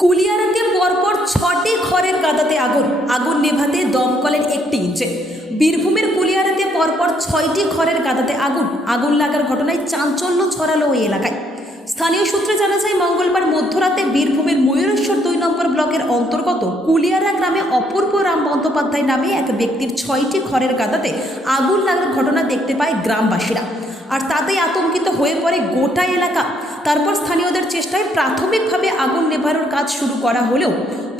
কুলিয়ারাতে পরপর ৬টি ঘরের কাঁদাতে আগুন নেভাতে দমকলের একটি ইঞ্জিন। বীরভূমের কুলিয়ারাতে পরপর ৬টি ঘরের কাঁদাতে আগুন লাগার ঘটনায় চাঞ্চল্য ছড়ালো ওই এলাকায়। স্থানীয় সূত্রে জানা যায়, মঙ্গলবার মধ্যরাতে বীরভূমের ময়ূরেশ্বর ২ নম্বর ব্লকের অন্তর্গত কুলিয়ারা গ্রামে অপূর্ব রাম বন্দ্যোপাধ্যায় নামে এক ব্যক্তির ৬টি ঘরের কাঁদাতে আগুন লাগার ঘটনা দেখতে পায় গ্রামবাসীরা, আর তাতেই আতঙ্কিত হয়ে পড়ে গোটা এলাকা। তারপর স্থানীয়দের চেষ্টায় প্রাথমিকভাবে আগুন নেভানোর কাজ শুরু করা হলেও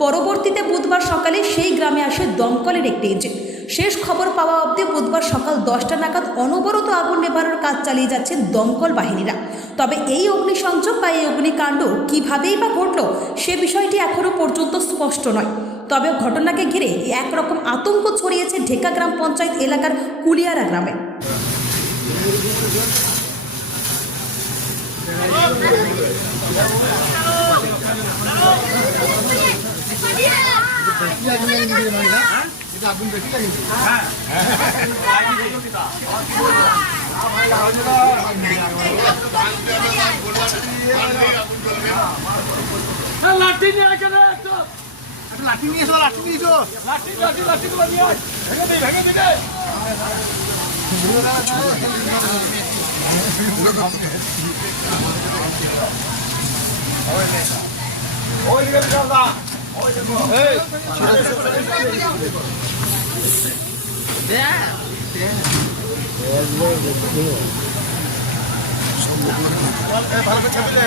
পরবর্তীতে বুধবার সকালে সেই গ্রামে আসে দমকলের একটি ইঞ্জিন। শেষ খবর পাওয়া অবধি বুধবার সকাল 10টা নাগাদ অনবরত আগুন নেভানোর কাজ চালিয়ে যাচ্ছেন দমকল বাহিনীরা। তবে এই অগ্নিসংযোগ বা এই অগ্নিকাণ্ড কীভাবেই বা ঘটল সে বিষয়টি এখনও পর্যন্ত স্পষ্ট নয়। তবে ঘটনাকে ঘিরে একরকম আতঙ্ক ছড়িয়েছে ঢেকা গ্রাম পঞ্চায়েত এলাকার কুলিয়ারা গ্রামে। লাঠি নিয়ে এখানে লাঠি নিয়ে এসো, লাঠি নিয়ে এসো, লাঠিগুলো নিয়ে ভেঙে দিলে ওই দিকে দাদা, ওই দেখো এই ভালো করে ছবি দে।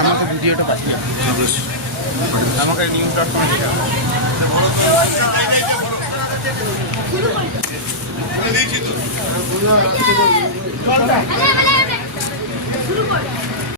আমাকে ভিডিওটা পাঠিয়ে আমাকে নিউজ.com